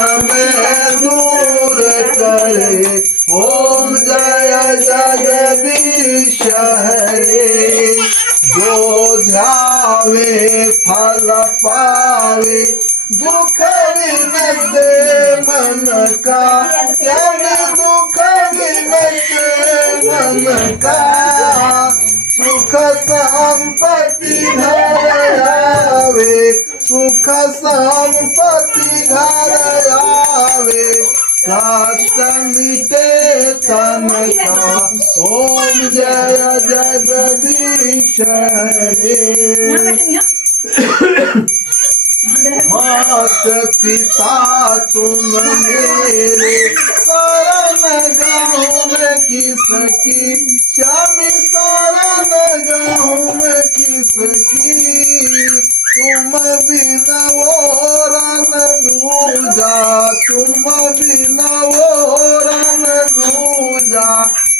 में दूर करे। ओम जय जगदीश हरे। जो ध्यावे फल पावे, दुख विनसे मन का, त्याने दुख विनसे मन का। सुख संपत्ति घर आवे, सुख संपत्ति घर आवे। कष्ट मिटे तन का। ओम जय जगदीश हरे। मात पिता तुम मेरे, शरण गाँव में किसकी, श्यामी शरण गाँव में किसकी। तुम बिना ओरन दूजा, तुम बिना ओरन दूजा।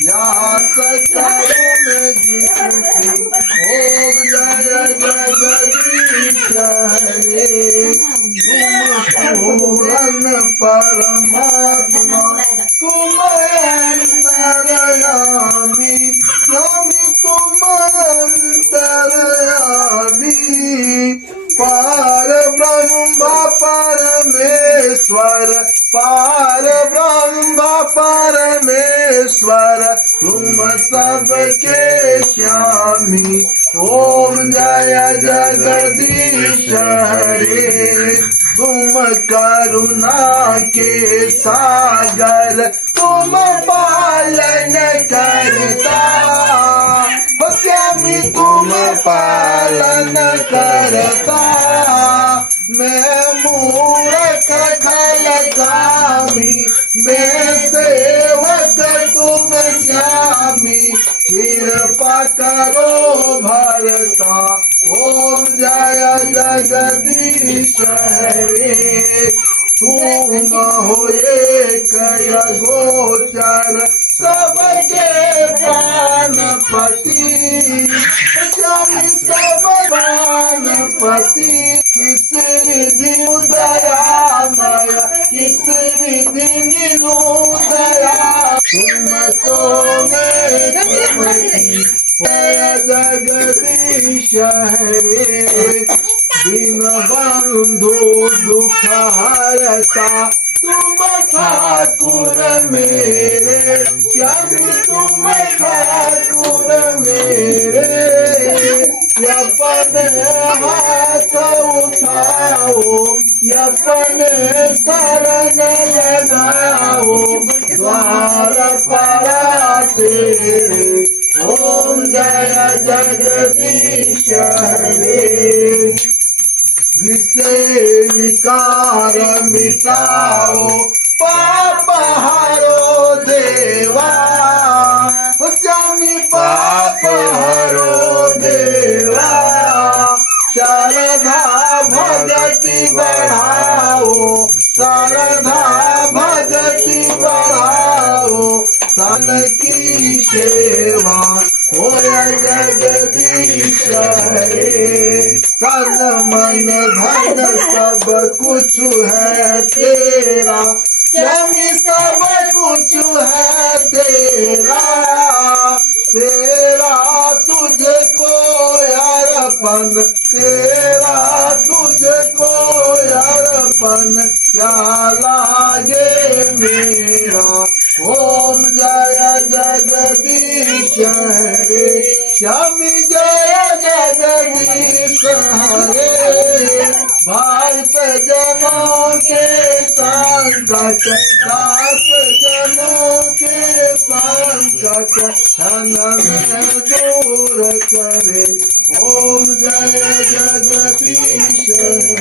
यास करो में जिसकी। ओम जय जगदीश हरे। तुम पूर्ण परमात्मा, तुम अंतर्यामी, स्वामी तुम अंतर्यामी। पार ब्रह्म परमेश्वर, पार ब्रह्म परमेश्वर। तुम सबके स्वामी। ओम जय जगदीश हरे। तुम करुणा के सागर, तुम पालन करता। श्यामी तुम पालन करता। मैं मूर्ख खलगामी, मैं सेवक तुम श्यामी। कृपा करो भरता। ओम जय जगदीश हरे। तुम हो एक गोचर, सबके प्राणपति। स्वामी सब प्राणपति। किस विधि दयामय, किस विधि निरुदया। तुम तो मैं जय जगदीश हरे। दीन बंधु दुख हरता, तुम ठाकुर मेरे। श्यामी तुम ठाकुर मेरे। अपने हाथ उठाओ, अपने शरण लगाओ। द्वार पड़ा तेरे। ओम जय जगदीश हरे। विषय विकार मिटाओ, पाप हरो देवा। श्यामी पाप हरो देवा। शारदा भगति बढ़ाओ, शारदा भगति बढ़ाओ। सन की सेवा होया जगदीश हरे। तन मन धन सब कुछ है तेरा। श्यामी सब कुछ है तेरा। तेरा तुझको यारपन, तेरा तुझको यारपन। क्या लागे मेरा। ओम जय जगदीश हरे। श्यामी जय जगदीश हरे। भारत जनों के संकट, दास जनों के संकट। धन में दूर करे। ओम जय जगदीश हरे।